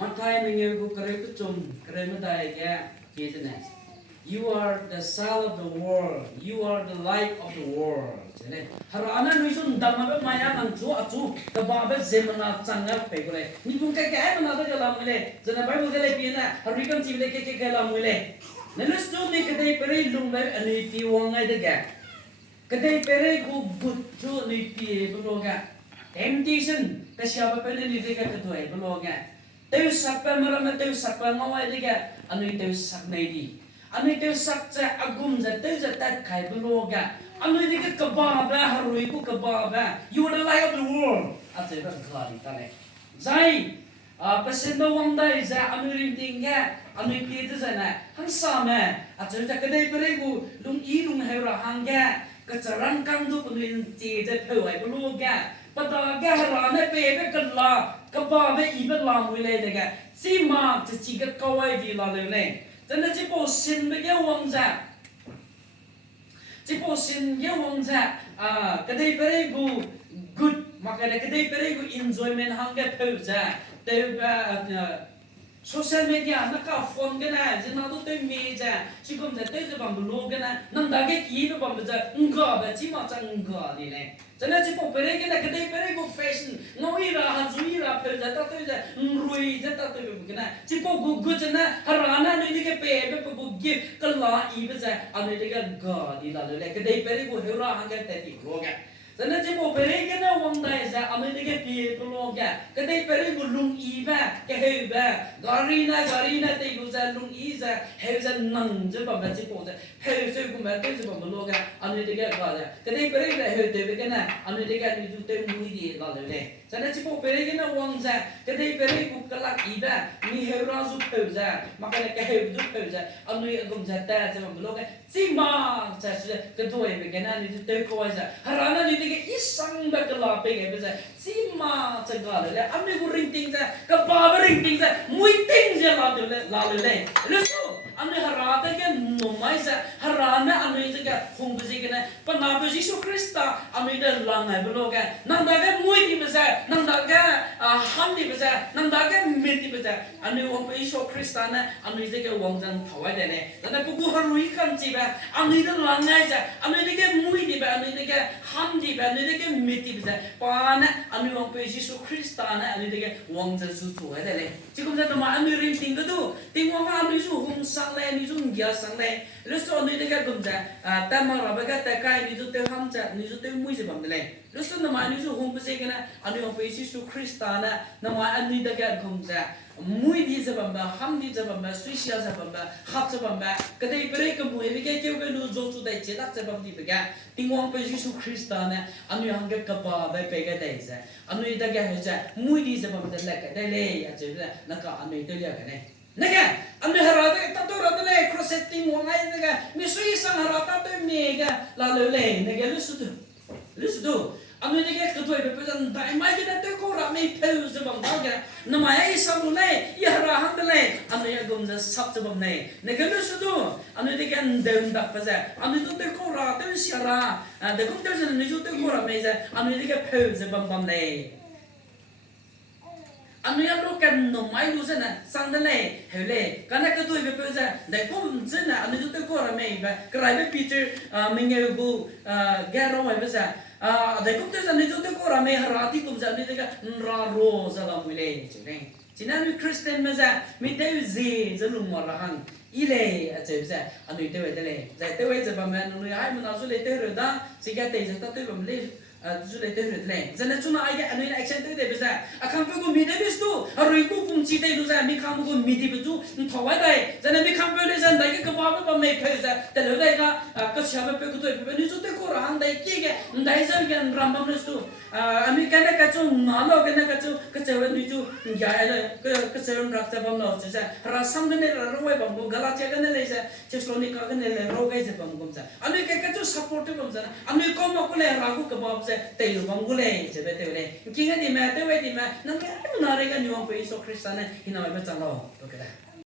มันไทยมึงเงี้ยกูกระไรกูจมกระไรไม่ได้แกเกจะไหน You are the salt of the world You are the light of the world ใช่ไหมฮารานะนุ้ยสุนดำมาแบบมายานันจูอัจูกบ้าแบบเซมันอาจังงับไปกูเลยนี่พุ่งแก่ๆมันอาตะกะลามุเลยจะนั่นไปบุกเลยปีน่ะฮาริกันจีบเลยแก่ๆลามุเลยนั่นรู้สึกนี่ก็ได้ไปเรื่อยลุงแบบอันนี้ที่วางไงเด็กแกก็ได้ไปเรื่อยกูบุตรจูนี่ที่บุโลกะ temptation ก็เชื่อว่าเป็นนี่เด็กก็ตัวบุโลกะเต้าสักเป็นมาแล้วมันเต้าสักเป็นงอยเด็กแกอันนี้เต้าสักในดีอันนี้เต้าสักจะอากุมจะเต้าจะตัดไข่บุโลกะอันนี้เด็กกบ้าบ้าฮารุยกูกบ้าบ้า You are the light of the world อาจจะเป็นกลาดิตาเลยใจเปอร์เซ็นต์ระวังได้จะอันนี้ริมดิ่งแกอันนี้เกิดจะไหนทั้งสามแม่อาจจะจะกระไดไปเลยกูลุงอีลุงเฮราหังแกก็จะรังกังดูคนอื่นจีจะเผยไปลูกแกปะตาแกฮาราเนี่ยเปย์ไปกันลากบ้าไปอีเป็นลามุยเลยเด็กซีมาจะจีก็ก้าวดีลาเลยจะนั่นจะโปสินไปแกวังจะจะโปสินแกวังจะกระไดไปเลยกู good มากระไดกระไดไปเลยกู enjoyment หังแกเผยจะแต่social media นักข่าวฟอนกันนะจะน่าต้องเต็มมีจ้ะชิคกี้พายเต้จะบังบลูกันนะนั่งด่าแกกี้ไปบังจะงอแบบที่มาจะงอนี่แหละจะน่าจะพบไปเรื่อยกันนะก็ได้ไปเรื่อยพวกแฟชั่นน้อยราฮันซุยราเพื่อจะตัดตัวจะรวยจะตัดตัวไปกันนะชิพวกกูจะนะฮารานะนี่ที่แกเปย์ไปพวกกิฟต์ก็ลาอีไปจะอันนี้ที่แกงอนี่ละเลยก็ได้ไปเรื่อยพวกเฮราฮันกันแต่ที่โลกะจะน่าจะพบไปเรื่อยกันนะวันใดจะอันนี้ที่แกเปย์ไปโลกะก็ได้ไปเรื่อยพวกลุงอีบ้าแกเฮบ้าการีนาที่กูจะลุงอีจะเฮจะนั่งจะแบบจะพบจะเฮจะกูแบบจะแบบโลกะอันนี้ที่แกก็จะก็ได้ไปเรื่อยเฮจะไปกันนะอันนี้ที่แกนี่จุดเต็มมือดีละเลยจะน่าจะพบไปเรื่อยกันนะวันจะก็ได้ไปเรื่อยกูกลักอีบ้ามีเฮราจุดเฮจะมากันแกเฮจุดเฮจะอันนี้กูจะแต่จะแบบโลกะซีมาจะก็ตัวเองไปกันนะนี่จุดเต็มก็ว่าจะฮารานะนี่ที่แกอีสังแบบกลาไปกันไปจะซีมาจะก็เลยอันนี้กูริงติงจะก็บ้าไปริงติงจะมุ้ยติงจะลาเลยรู้สึกอันนี้ฮาราแต่แกนุ่มไหมจะฮารานะอันนี้จะแกคงไปสิกันนะปนาไปยิสุคริสต์อันนี้เดินลังไงบุโลกะนั่งด่าแกมุ้ยที่ไปจะนั่งด่าแกฮัมที่ไปจะนั่งด่าแกมิดที่ไปจะอันนี้วันไปยิสุคริสต์นะอันนี้จะแกวังจันทวายเดเนี่ยแต่ในพวกกูฮารุยกันจีบอันนี้เดินลังไงจะอันนี้จะแกมุ้ยที่ไปอันนี้จะแกฮัมที่ไปอันนี้จะแกมิดที่ไปจะปานะอันนี้วันไปยิสุคริสต์นะอันนี้จะแกวังจันทร์ตัวเดเนี่ยที่คุณจะทำมาอันนี้ริมติงก็ดูติงว่าอันนี้จู่หงสังเลยนี่จู่เกียสังเลยรู้สึกอันนี้จะแกกุมจะแต่มาเราไปกันแต่ใครนี่จู่เตะฮัมจะนี่จู่เตะมุ้ยจะบังเลยรู้สึกน้ำมันนี่จู่หงไปสิกันนะอันนี้วันไปยิสุคริสต์นะน้ำมันอันนี้จะแกกุมจะมุ้ยดีจะบังบะฮัมดีจะบังบะสุเชียจะบังบะฮับจะบังบะก็ได้ไปเรื่อยกับมุ้ยไม่แก่เกี่ยวกับนู่นจู่จู่ได้เจตักจะบังดีไปกันติงว่าไปยิสุคริสต์นะอันนี้ฮังกับกับไปกันได้จะอันนี้จะแกเห็นจะมุ้ยดีจะบังได้เลยได้เลยอาจจะนักอันนี้เดียวกันเนี่ยนะคะอันนี้ฮาราเตตัดตัวเราเลยครอสเซตติ้งว่าไงนะคะมีสุยสังฮาราตัดตัวเมกะลาเลยนะคะรู้สึกดูอันนี้นะคะก็ตัวเป็นประจันได้ไม่ได้ตัวก็รับไม่เพลจะบังได้กันน้ำมันไอ้สมุนเลยยาฮาราฮันเลยอันนี้ก็มันจะสับจะบังเลยนะคะรู้สึกดูอันนี้นะคะเดินดับไปจ้ะอันนี้ตัวก็รับตัวเสียราแต่ก็ตัวจะนี่ตัวก็รับไม่จ้ะอันนี้นะคะเพลจะบังเลยอันนี้เรากันหนุ่มไม่รู้สินะสังเดเลยเฮ้ยกันนักตัวไปเพื่อจะแต่ก็สินะอันนี้ตัวก็เราไม่แบบใครไปปีเตอร์มิงเกลกูแกเราไม่เพื่อจะแต่ก็ตัวจะนี่ตัวก็เราไม่ฮาราที่กุมจะนี่ตัวก็ราโรจะเราไม่เลยใช่ไหมฉะนั้นวิคริสเตียนมาจะไม่ได้จะลุงมาละหันอีเล่อาจจะเป็นอันนี้ตัวเเลยแต่ตัวจะประมาณนู้นไอ้มันเอาสุดเลยตัวด้าสิ่งที่จะตัดตัวแบบเลยจุดเด่นเลยจะนั่นจุดนั้นไอ้อันนี้แอคชั่นตัวเด่นเป็นอะไรอาคำพูดกูมีได้บิสตูฮารุยกูปุ่มชีได้ดูสิมีคำพูดกูมีดีบิสตูถวายได้จะนั่นมีคำพูดเลยจะได้ก็บ้าไม่บ้าไม่เพย์จะแต่เราได้ก็เชื่อไม่เพย์กูตัวเป็นนี่จุดที่กูรังได้กี่แกได้จะยังรำบังบิสตูอันนี้กันก็จุดนั่นเรากันก็จุดก็จะวันนี้จุดใหญ่เลยก็จะรักจะบังเราจะรักซ้ำกันเลยเราไว้บังกูกลาเจ้ากันเลยจะเชื่อสโลนิกกันเลยเราไว้จะบังกูจะอันนี้ก็จุด supportive บังจะอันนี้ก็มากูเลยรักกูกับบังเตยบังกุเลยจะเป็นเตยเลยคิดกันดีไหมเตยไว้ดีไหมนั่นแค่มันอะไรกันอยู่อันเป็นอิสโคริสต์นะที่นั่นไม่เป็นจังหวะโอเค